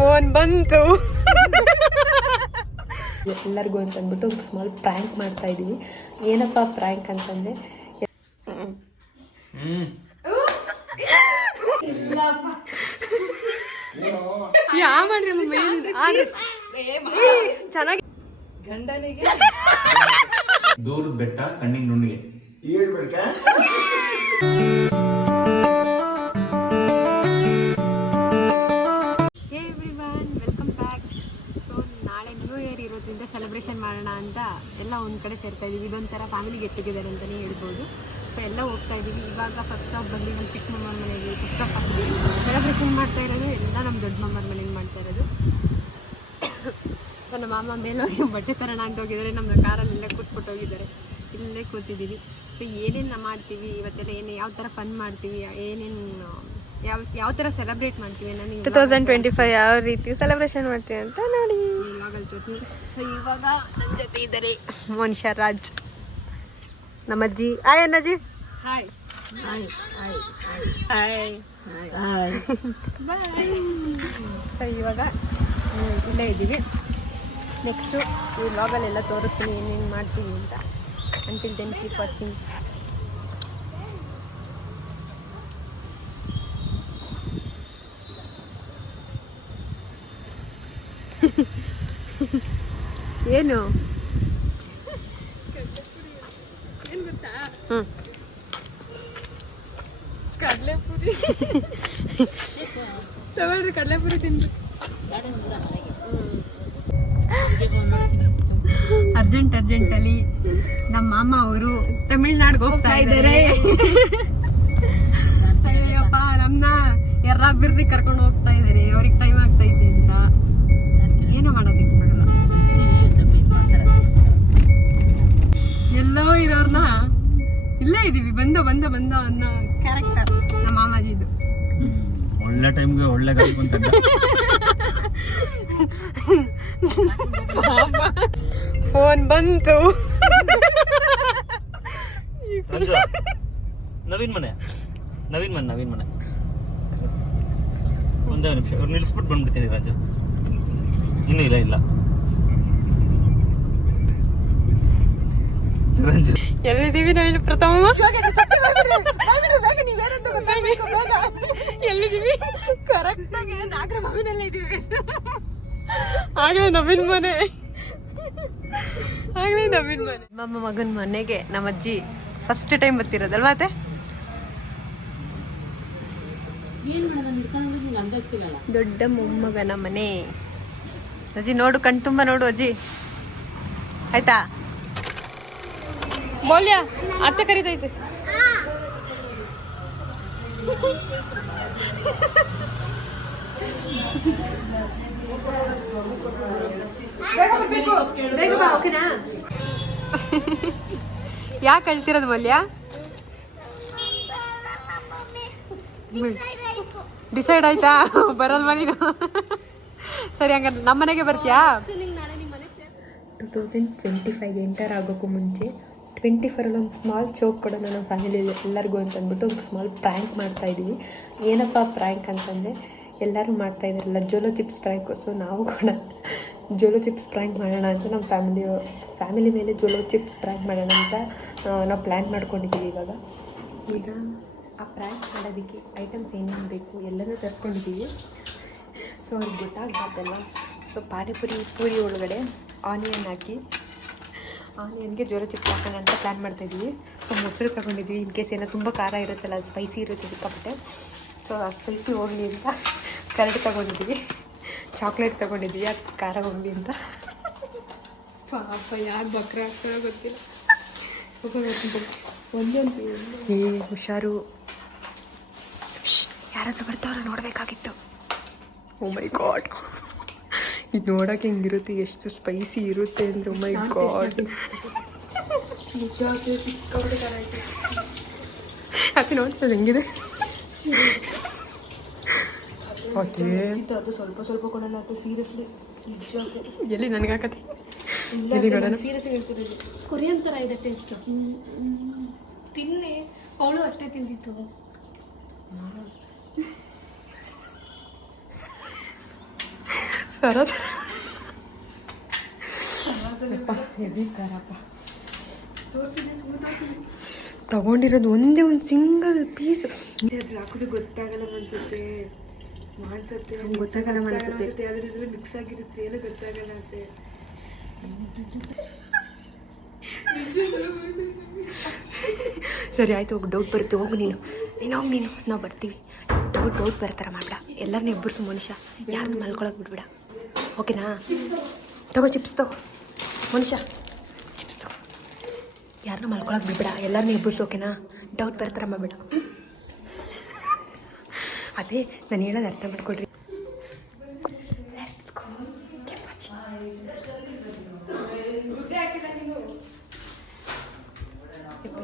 Phone ಬಂತು. ಎಲ್ಲರಿಗೂ ಅಂತಂದ್ಬಿಟ್ಟು ಒಂದು ಸ್ಮಾಲ್ ಪ್ರ್ಯಾಂಕ್ ಮಾಡ್ತಾ ಇದ್ದೀವಿ. ಏನಪ್ಪ ಪ್ರ್ಯಾಂಕ್ ಅಂತಂದರೆ ಯಾವ ಮಾಡ್ರಿ ಚೆನ್ನಾಗಿ ಗಂಡನಿಗೆ ದೂರದ ಬೆಟ್ಟ ಕಣ್ಣಿಗೆ ನುಣ್ಣಿಗೆ ಹೇಳ್ಬೇಕಾ. ಸೆಲೆಬ್ರೇಷನ್ ಮಾಡೋಣ ಅಂತ ಎಲ್ಲ ಒಂದು ಕಡೆ ಸೇರ್ತಾ ಇದ್ದೀವಿ. ಇದೊಂಥರ ಫ್ಯಾಮಿಲಿ ಗೆಟ್ ಟುಗೆದರ್ ಅಂತಲೇ ಹೇಳ್ಬೋದು. ಸೊ ಎಲ್ಲ ಹೋಗ್ತಾ ಇದ್ದೀವಿ. ಇವಾಗ ಫಸ್ಟ್ ಆಫ್ ಬಂದು ನಮ್ಮ ಚಿಕ್ಕ ಮಮ್ಮರ ಮನೆಗೆ ಫಸ್ಟ್ ಆಫ್ ಹಾಕಿದ್ದೀವಿ. ಸೆಲೆಬ್ರೇಷನ್ ಮಾಡ್ತಾ ಇರೋದು ಎಲ್ಲ ನಮ್ಮ ದೊಡ್ಡ ಮಮ್ಮರ ಮನೆಗೆ ಮಾಡ್ತಾ ಇರೋದು. ಸೊ ನಮ್ಮ ಮಾಮ ಮೇಲೆ ಬಟ್ಟೆ ತರೋಣ ಅಂತ ಹೋಗಿದ್ದಾರೆ. ನಮ್ಮ ಕಾರಲ್ಲೆಲ್ಲ ಕೂತ್ಬಿಟ್ಟು ಹೋಗಿದ್ದಾರೆ. ಇಲ್ಲೇ ಕೂತಿದ್ದೀವಿ. ಸೊ ಏನೇನು ಮಾಡ್ತೀವಿ ಇವತ್ತೆಲ್ಲ, ಯಾವ ಥರ ಫನ್ ಮಾಡ್ತೀವಿ, ಏನೇನು ಯಾವ ಥರ ಸೆಲೆಬ್ರೇಟ್ ಮಾಡ್ತೀವಿ ನಾನು 2025 ಯಾವ ರೀತಿ ಸೆಲೆಬ್ರೇಷನ್ ಮಾಡ್ತೀವಿ ಅಂತ ನೋಡಿ ಇವಾಗ ಹೇಳ್ತೀನಿ. ಸೊ ಇವಾಗ ನನ್ನ ಜೊತೆ ಇದ್ದಾರೆ ಮನುಷ್ಯ ರಾಜ್, ನಮ್ಮ ಅಜ್ಜಿ. ಹಾಯ್ ಅಣ್ಣಜ್ಜಿ. Hi hi hi hi bye. So ಇವಾಗ ಇಲ್ಲೇ ಇದ್ದೀವಿ. ನೆಕ್ಸ್ಟು ಈ ವ್ಲಾಗಲ್ಲೆಲ್ಲ ತೋರಿಸ್ತೀನಿ ಏನೇನು ಮಾಡ್ತೀವಿ ಅಂತ. Until then keep watching. ಏನು ಏನು ಗೊತ್ತಾ? ಕಡಲೆಪುರಿ ತಗೊಳ್ರಿ, ಕಡಲೆಪುರಿ ತಿನ್ರಿ. ಅರ್ಜೆಂಟಲ್ಲಿ ನಮ್ಮ ಮಾಮ ಅವರು ತಮಿಳ್ನಾಡಿಗೆ ಹೋಗ್ತಾ ಇದ್ದಾರೆ. ಅಯ್ಯಪ್ಪ, ನಮ್ಮನ್ನ ಎರ್ರ ಬಿರ್ರಿ ಕರ್ಕೊಂಡು ಹೋಗ್ತಾ ಇದ್ದಾರೆ. ಅವ್ರಿಗೆ ಟೈಮ್ ಆಗ್ತೈತೆ ಅಂತ ಏನೋ ಮಾಡೋದಕ್ಕೆ ಆಗಲ್ಲ. ಎಲ್ಲೋ ಇರೋರ್ನ ಇಲ್ಲೇ ಇದೀವಿ ಬಂದು ಅನ್ನೋ ಕ್ಯಾರೆಕ್ಟರ್ ನಮ್ಮ ಮಾಮಾಜಿದು. ಒಳ್ಳೆ ಟೈಮ್ಗೆ ಒಳ್ಳೆ ಫೋನ್ ಬಂತು. ನವೀನ್ ಮನೆ ಒಂದೇ ನಿಮಿಷ ಅವ್ರು ನಿಲ್ಲಿಸ್ಬಿಟ್ಟು ಬಂದ್ಬಿಡ್ತೀನಿ ರಾಜು. ಇನ್ನೂ ಇಲ್ಲ ರಂಜು ಎಲ್ಲಿದ್ದೀವಿ ನಾವು? ಪ್ರಥಮ ಎಲ್ಲಿದ್ದೀವಿ? ಕರೆಕ್ಟಾಗಿ ನಾಗರ ಮಾವಿನಲ್ಲೇ ಇದ್ದೀವಿ. ಆಗಲೇ ನವೀನ್ ಮನೆ. ನಮ್ಮ ಮಗನ ಮನೆಗೆ ನಮ್ಮ ಅಜ್ಜಿ ಫಸ್ಟ್ ಟೈಮ್ ಬರ್ತಿರೋದಲ್ವಾ ಅತ್ತೆ? ದೊಡ್ಡ ಮೊಮ್ಮಗನ ಮನೆ. ಅಜ್ಜಿ ನೋಡು, ಕಣ್ ತುಂಬ ನೋಡು ಅಜ್ಜಿ. ಆಯ್ತಾ? ಬೋಲ್ಯಾ ಅತ್ತೆ ಕರೀತೈತೆ. ಯಾಕೆ ಹೇಳ್ತಿರೋದು ಬೋಲ್ಯಾ? ಡಿಸೈಡ್ ಆಯ್ತಾ? ಬರಲ್ವಾ ನೀನು? ಸರಿ, ಹಂಗಾರೆ ನಮ್ಮ ಮನೆಗೆ ಬರ್ತೀಯಾ? 2025 ಎಂಟರ್ ಆಗೋಕ್ಕೂ ಮುಂಚೆ 24 ಒಂದು ಸ್ಮಾಲ್ ಚೋಕ್ ಕೊಡೋಣ ನಮ್ಮ ಫ್ಯಾಮಿಲಿಯಲ್ಲಿ ಎಲ್ಲರಿಗೂ ಅಂತಂದ್ಬಿಟ್ಟು ಒಂದು ಸ್ಮಾಲ್ ಪ್ರ್ಯಾಂಕ್ ಮಾಡ್ತಾ ಇದ್ದೀವಿ. ಏನಪ್ಪ ಪ್ರ್ಯಾಂಕ್ ಅಂತಂದರೆ ಎಲ್ಲರೂ ಮಾಡ್ತಾ ಇದ್ದಾರಲ್ಲ ಜೋಲೋ ಚಿಪ್ಸ್ ಪ್ರ್ಯಾಂಕು. ಸೊ ನಾವು ಕೂಡ ಜೋಲೋ ಚಿಪ್ಸ್ ಪ್ರ್ಯಾಂಕ್ ಮಾಡೋಣ ಅಂತ ನಮ್ಮ ಫ್ಯಾಮಿಲಿ ಮೇಲೆ ಜೋಲೋ ಚಿಪ್ಸ್ ಪ್ರ್ಯಾಂಕ್ ಮಾಡೋಣ ಅಂತ ನಾವು ಪ್ಲ್ಯಾನ್ ಮಾಡ್ಕೊಂಡಿದ್ದೀವಿ. ಈಗ ಆ ಪ್ರ್ಯಾಂಕ್ ಮಾಡೋದಕ್ಕೆ ಐಟಮ್ಸ್ ಏನೇನು ಬೇಕು ಎಲ್ಲನೂ ತರಿಸ್ಕೊಂಡಿದ್ದೀವಿ. ಸೊ ಅವ್ರಿಗೆ ಗೊತ್ತಾಗ್ಬಾರ್ದಲ್ಲ. ಸೊ ಪೂರಿ ಒಳಗಡೆ ಆನಿಯನ್ ಹಾಕಿ ಆನಿಯನ್ಗೆ ಜೋಲೋ ಚಿಪ್ಸ್ ಹಾಕೋಣ ಅಂತ ಪ್ಲ್ಯಾನ್ ಮಾಡ್ತಾಯಿದ್ದೀವಿ. ಸೊ ಮೊಸರು ತಗೊಂಡಿದ್ವಿ, ಇನ್ ಕೇಸ್ ಏನೋ ತುಂಬ ಖಾರ ಇರುತ್ತಲ್ಲ, ಸ್ಪೈಸಿ ಇರುತ್ತೆ ಸಿಕ್ಕಾಪಟ್ಟೆ. ಸೊ ಆ ಸ್ಪೈಸಿ ಹೋಗಲಿ ಅಂತ ಕರಡು ತಗೊಂಡಿದ್ದೀವಿ, ಚಾಕ್ಲೇಟ್ ತೊಗೊಂಡಿದ್ದೀವಿ, ಅದು ಖಾರ ಹೋಗಲಿ ಅಂತ. ಪಾಪ ಯಾರು ಬಕ್ರ ಆಗ್ತಾರೋ ಗೊತ್ತಿಲ್ಲ. ಒಂದೊಂದು ಹುಷಾರು, ಯಾರಾದ್ರೂ ಬರ್ತಾವ್ರು ನೋಡಬೇಕಾಗಿತ್ತು. ಓ ಮೈ ಗಾಡ್, ಇದು ನೋಡೋಕೆ ಹೆಂಗಿರುತ್ತೆ, ಎಷ್ಟು ಸ್ಪೈಸಿ ಇರುತ್ತೆ ಅಂದರೆ. ಓ ಮೈ ಗಾಡ್, ಯಾಕೆ ನೋಡ್ತದೆ ಹೆಂಗಿದೆ? ಓಕೆ, ಅದು ಸ್ವಲ್ಪ ಕೊಡೋಣ ಅಂತ ಸೀರಿಯಸ್ಲಿ ಎಲ್ಲಿ ನನಗೆ ಹಾಕತ್ತೆ? ಸೀರಿಯಸ್ ಹೇಳ್ತಿರೋದು ಕೊರಿಯನ್ ಥರ ಇದೆ ಟೇಸ್ಟ್. ತಿನ್ನಿ, ಅವಳು ಅಷ್ಟೇ ತಿಂದಿತ್ತು. ತಗೊಂಡಿರೋದು ಒಂದೇ ಒಂದು ಸಿಂಗಲ್ ಪೀಸ್ ಹಾಕೋದು ಗೊತ್ತಾಗಲ್ಲ ಅನ್ಸುತ್ತೆ, ಮಾಡ್ಸತ್ತೆ ಗೊತ್ತಾಗಲ್ಲ ಅನ್ಸುತ್ತೆ. ಅದ್ರ ಇದ್ರ ಮಿಕ್ಸ್ ಆಗಿರುತ್ತೆ, ಏನೋ ಗೊತ್ತಾಗಲ್ಲ ಅಂತೆ. ಸರಿ ಆಯ್ತು, ಹೋಗಿ ಡೌಟ್ ಬರುತ್ತೆ, ಹೋಗು ನೀನು ಹೋಗಿ ನಾವು ಬರ್ತೀವಿ. ಡೌಟ್ ಬರ್ತಾರ ಮಾಡ್ಬೇಡ, ಎಲ್ಲರನ್ನೂ ಇಬ್ಬರು ಮನುಷ್ಯ, ಯಾರನ್ನ ಮಲ್ಕೊಳಕ್ ಬಿಡ್ಬೇಡ, ಓಕೆನಾ? ತಗೋ ಚಿಪ್ಸ್ ತಗೋ ಮನುಷ್ಯ, ಚಿಪ್ಸ್ ತಗೋ, ಯಾರನ್ನ ಮಲ್ಕೊಳಕ್ ಬಿಡ್ಬೇಡ, ಎಲ್ಲರನ್ನೂ ಇಬ್ಬರು, ಓಕೆನಾ? ಡೌಟ್ ಬರ್ತಾರ ಮಾಡಬೇಡ. ಅದೇ ನಾನು ಹೇಳೋದು ಅರ್ಥ ಮಾಡ್ಕೊಳ್ರಿ.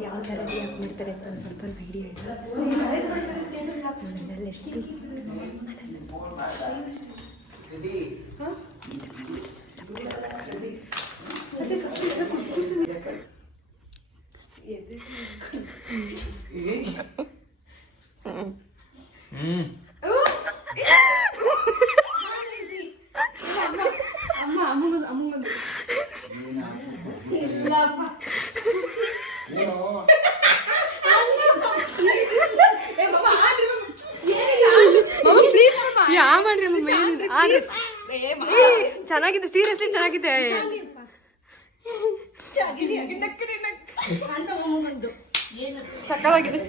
ಯಾವ ಥರ ಯಾಕೆ ಮಾಡ್ತಾರೆ ಅಂತ ಒಂದು ಸ್ವಲ್ಪ ಐಡಿಯಾ ಇದೆ. ನನ್ನಲ್ಲಿ ಎಷ್ಟು ಚೆನ್ನಾಗಿದೆ, ಸೀರಿಯಸ್ಲಿ ಚೆನ್ನಾಗಿದೆ. ಸಕ್ಕತ್ತಾಗಿದೆ.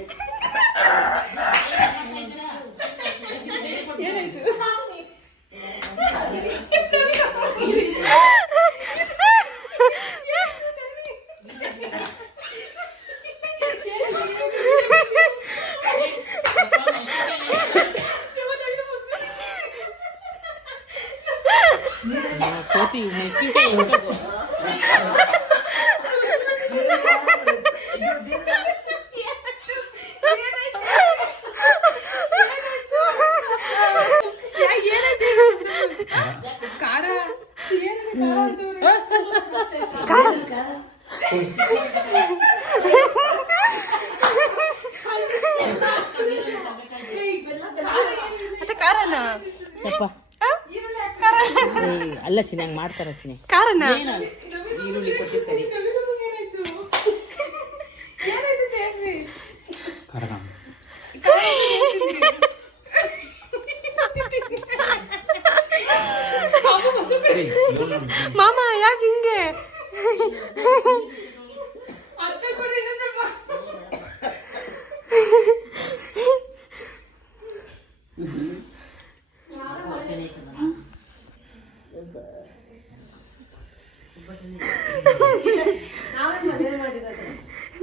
ಅಲ್ಲ ಚೆನ್ನಾಗಿ ಮಾಡ್ತಾರ ಕಾರಣ ಈರುಳ್ಳಿ ಕೊಟ್ಟು ಸರಿ ಮಾಮ ಯಾಕೆ ಹಿಂಗೆ?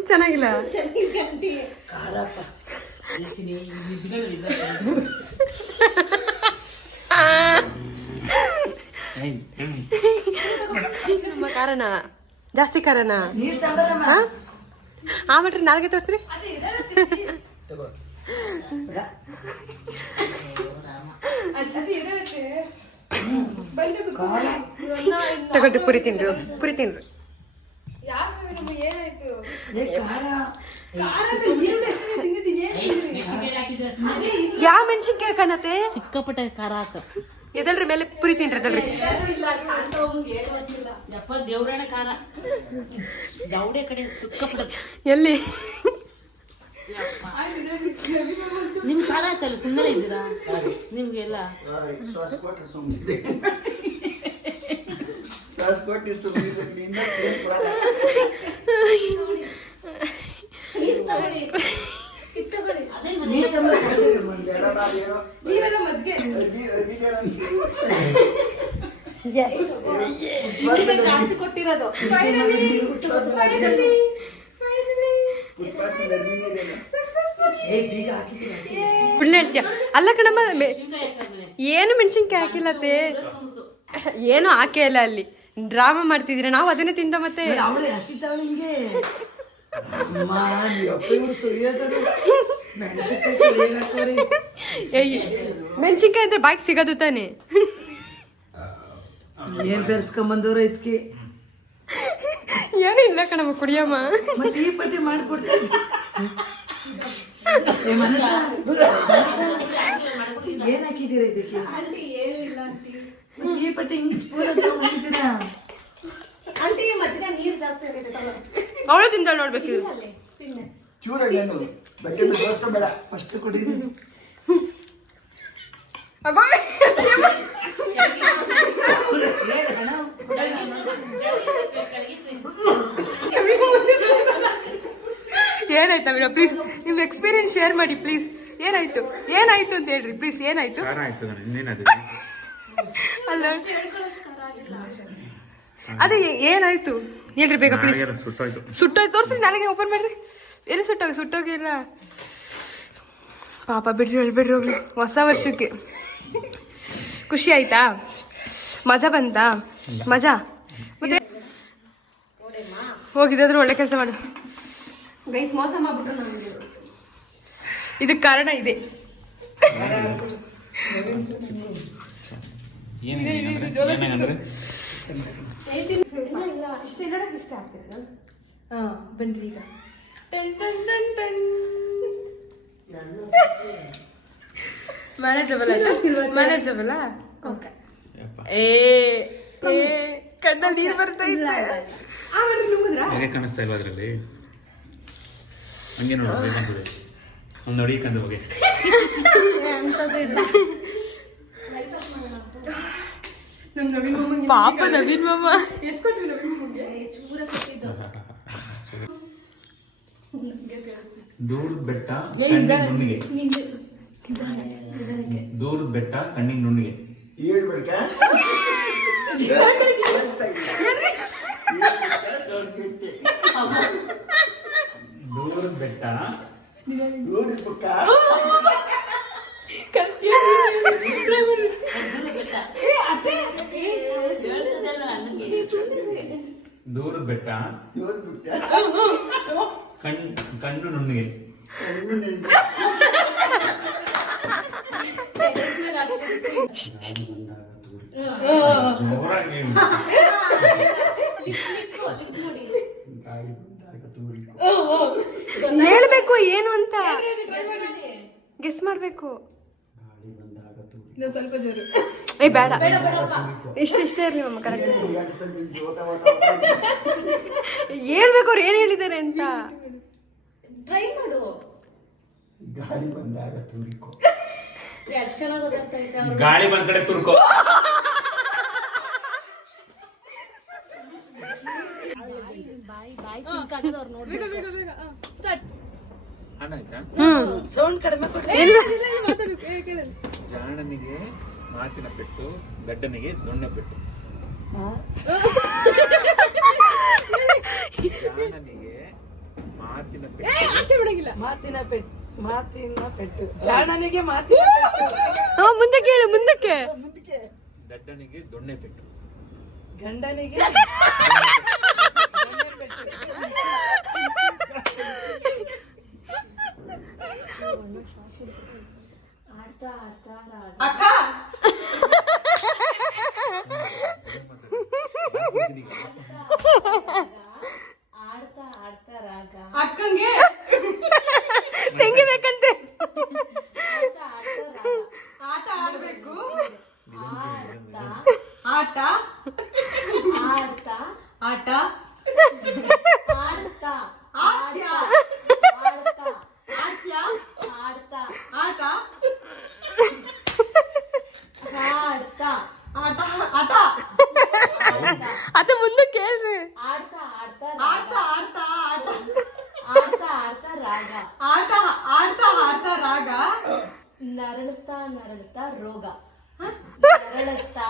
ಚೆನ್ನಾಗಿಲ್ಲ. ಕಾರಣ ಜಾಸ್ತಿ ಕಾರಣ ಆ ಮಟ್ರಿ ನಾಲ್ಗೆ ತೋರಿಸ್ರಿ. ತಗೊಂಡ್ರಿ ಪುರಿ ತಿನ್ರಿ, ಪುರಿ ತಿನ್ರಿ. ಯಾವ ಮೆಣಸಿನ್ಕಾಯಿ ಕಾಣತ್ತೆ? ಸಿಕ್ಕಾಪಟ್ಟೆ ಖಾರ ಹಾಕ ಎದಲ್ರಿ ಮೇಲೆ ಪುರಿ ತಿನ್ರಿ. ಎದಲ್ರಿ ಯಪ್ಪ ದೇವ್ರಣ ಖಾರ ದೌಡೆ ಕಡೆ ಸಿಕ್ಕಾಪಟ್ಟೆ. ಎಲ್ಲಿ ನಿಮ್ ಖಾರ ಆಯ್ತಲ್ಲ, ಸುಮ್ಮನೆ ಇದ್ದೀರಾ ನಿಮ್ಗೆಲ್ಲ? ಜಾಸ್ತಿ ಕೊಟ್ಟಿರೋದು ಸುಳ್ಳು ಹೇಳ್ತೀಯ? ಅಲ್ಲ ಕಣಮ್ಮ, ಏನು ಮೆಣಸಿನ್ಕಾಯಿ ಹಾಕಿಲ್ಲತ್ತೆ, ಏನು ಹಾಕೇ ಇಲ್ಲ. ಅಲ್ಲಿ ಡ್ರಾಮಾ ಮಾಡ್ತಿದ್ದೀರಾ, ನಾವು ಅದನ್ನೇ ತಿಂದ. ಮತ್ತೆ ಮೆಣಸಿನ್ಕಾಯಿ ಅಂದ್ರೆ ಬಾಯ್ಗೆ ಸಿಗೋದು ತಾನೆ. ಏನ್ ಬೆರ್ಸ್ಕೊಂಬಂದವ್ರ ಇದಕ್ಕೆ ಏನೂ ಇಲ್ಲ ಕಣಮ್ಮ, ಕುಡಿಯಮ್ಮ. ಮತ್ತೆ ಈ ಪಟ್ಟಿ ಮಾಡ್ಕೊಡ್ತೀನಿ. ಏನ್ ಹಾಕಿದ್ದೀರಾ ಇದಕ್ಕೆ? ಈ ಪಟ್ಟಿ ಹಿಂಗ್ ಸ್ಪೂನ್ ಮಾಡಿದ್ದೀರಾ? ಅಂತೀ ಮಜ್ಜಿಗೆ ನೀರು ಜಾಸ್ತಿ ಆಗೈತೆ ತಗೋ. ಅವಳು ತಿಂತಾಳೆ ನೋಡ್ಬೇಕಿದ್ರು. ಅಲ್ಲೇ ತಿನ್ನೆ. ಚೂರಾಗಿ ಏನು ಬಗ್ಗೆ ಬೇಡ ಫಸ್ಟ್ ಕುಡಿದೀನಿ. ಏನಾಯ್ತಾ ಮೇಡಮ್ ಪ್ಲೀಸ್ ನಿಮ್ಮ ಎಕ್ಸ್ಪೀರಿಯನ್ಸ್ ಶೇರ್ ಮಾಡಿ ಪ್ಲೀಸ್. ಏನಾಯ್ತು ಅಂತ ಹೇಳ್ರಿ ಪ್ಲೀಸ್. ಏನಾಯ್ತು ಅಲ್ಲ ಅದೇ ಏನಾಯ್ತು ಹೇಳ್ರಿ ಬೇಗ ಪ್ಲೀಸ್. ಸುಟ್ಟೋಯ್ತು ತೋರಿಸ್ರಿ ನಾಳೆಗೆ ಓಪನ್ ಮಾಡ್ರಿ. ಎಲ್ಲಿ ಸುಟ್ಟೋಗಿಲ್ಲ ಪಾಪ. ಬಿಡ್ರಿ ಹೇಳ್ಬಿಡ್ರಿ ಹೋಗ್ಲಿ. ಹೊಸ ವರ್ಷಕ್ಕೆ ಖುಷಿ ಆಯ್ತಾ? ಮಜಾ ಬಂತಾ? ಮಜಾ ಮತ್ತೆ ಹೋಗಿದ್ದಾದ್ರೂ ಒಳ್ಳೆ ಕೆಲಸ ಮಾಡು. ಮೋಸ ಮಾಡ್ಬಿಟ್ಟು ನಮ್ಗೆ ಇದಕ್ಕೆ ಕಾರಣ ಇದೆ. ಬನ್ರಿ ಈಗ. Manageable manageable. ಓಕೆ. ಕಣ್ಣಲ್ಲಿ ನೀರು ಬರ್ತಾ ಇದ್ದೆ. ಹೇಗೆ ಕಾಣಿಸ್ತಾ ಇಲ್ವಾ ಅದರಲ್ಲಿ? ಹಂಗೆ ನೋಡಿ ನೋಡಿ ಕಂದು ಹೋಗಿ ಪಾಪ ನವೀನ್ ಮಾಮ. ದೂರದ ಬೆಟ್ಟ ಕಣ್ಣಿಗೆ ನುಣ್ಣಿಗೆ. ದೂರದ ಬೆಟ್ಟ ಕಣ್ಣಿಗೆ ನುಣ್ಣಿಗೆ. ಹೇಳ್ಬೇಕ ದೂರದ ಬೆಟ್ಟ ನೋಡಿ ಪಕ್ಕ ದೂರದ ಬೆಟ್ಟ ನೋಡ್ಬಿಟ್ಟ ಕಣ್ಣು ನುಣ್ಣಿಗೆ. ಜೋರಾಗಿ ಹೇಳ್ಬೇಕು ಏನು ಅಂತ ಗೆಸ್ ಮಾಡ್ಬೇಕು. ಸ್ವಲ್ಪ ಜೋರು. ಬೇಡ ಇಷ್ಟೇ ಇರಲಿ ಮಮ್ಮ. ಕರೆಕ್ಟ್ ಹೇಳ್ಬೇಕು ಅವ್ರು ಏನ್ ಹೇಳಿದ್ದಾರೆ ಅಂತ. ಟ್ರೈ ಮಾಡು. ಗಾಳಿ ಬಂದಾಗ ತೂರಿಕೋ. ಎಷ್ಟು ಚೆನ್ನಾಗಿ ಗೊತ್ತಾಗ್ತೈತೆ ಅವ್ರಿಗೆ. ಗಾಳಿ ಬಂದ್ ಕಡೆ ತುರ್ಕೋ. ಬಾಯಿ ಸಿಂಕ್ ಆಗೋದು ಅವ್ರು ನೋಡ್ಬೇಕು. ಸೌಂಡ್ ಕಡಿಮೆ ಕೊಟ್ಟು ಜಾಣನಿಗೆ ಮಾತಿನ ಪೆಟ್ಟು, ಗಡ್ಡನಿಗೆ ದೊಣ್ಣೆ ಪೆಟ್ಟು. ಜಾಣನಿಗೆ ಮಾತಿನ ಪೆಟ್ಟು, ಮಾತಿನ ಪೆಟ್ಟು. ಜಾಣನಿಗೆ ಮಾತಿನ ಮುಂದಕ್ಕೆ ದಡ್ಡನಿಗೆ ದೊಣ್ಣೆ ಪೆಟ್ಟು. ಗಂಡನಿಗೆ ಆಡ್ತಾ ಆಡ್ತಾ ಅಕ್ಕ ಆಡ್ತಾ ಆಡ್ತಾ ರಾಗ. ಅಕ್ಕಂಗೆ ತೆಂಗಿಬೇಕಂತೆ. ಆಡ್ತಾ ಆಡ್ತಾ ರಾಗ. ಆಟ ಆಡ್ಬೇಕು. ಆಡ್ತಾ ಆಟ ಆಡ್ತಾ ಆಟ ಆಡ್ತಾ ಹಾಸ್ಯ ಆಡ್ತಾ ಹಾಸ್ಯ ಆಡ್ತಾ ಆಟ ಆಡ್ತಾ ಆಟ ಆಟ ಅದು ಮುಂದಕ್ಕೆ ಹೇಳ್ರಿ. ಆಡ್ತಾ ಆಡ್ತಾ ಆಡ್ತಾ ಆಡ್ತಾ ಆಟ ಆಡ್ತಾ ಆಡ್ತಾ ರಾಗ. ಆಟ ಆಡ್ತಾ ಆಡ್ತಾ ರಾಗ. ನರಳುತ್ತಾ ನರಳುತ್ತಾ ರೋಗ. ನರಳುತ್ತಾ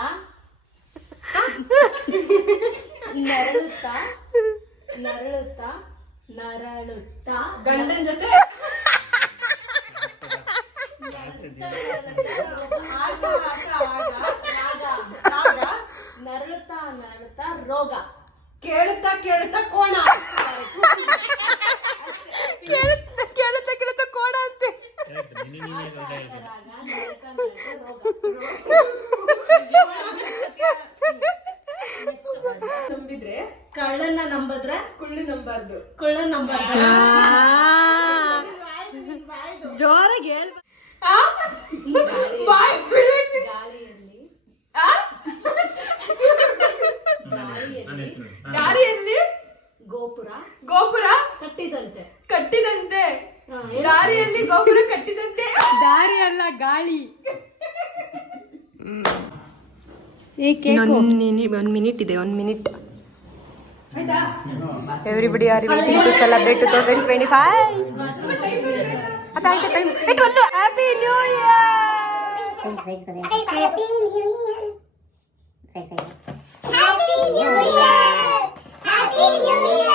ನರಳುತ್ತಾ ನರಳುತ್ತಾ ನರಳುತ್ತಾ ಗಂಡನ ಜೊತೆ ಆಟ ಆಟ ಆಟ ರಾಗ. ರಾಗ. ನರಳುತ್ತಾ ನರಳುತ್ತಾ ರೋಗ. ಕೇಳುತ್ತಾ ಕೇಳುತ್ತಾ ಕೋಣ. ಕೇಳುತ್ತಾ ಕೋಣ ಅಂತೆ. ರಾಗ ನರಳುತ್ತಾ ನರಳುತ್ತಾ ರೋಗ. ನಂಬಿದ್ರೆ ಕಳ್ಳನ್ನ ನಂಬದ್ರೆ ಕುಳ್ಳಿ ನಂಬಾರ್ದು. ಕುಳ್ಳನ್ ನಂಬಾರ್ದು. ಜೋರಾಗಿ ಹೇಳ್. ಬಾಯ್ ಬಿಡಿ. ಗಾಳಿಯಲ್ಲಿ ಒಂದು ಮಿನಿಟ್ ಇದೆ, 1 minute. Everybody are waiting to celebrate 2025. ಅದಾಯ್ತು time. Happy new year. Happy New Year. Say. Happy New Year. Happy New Year.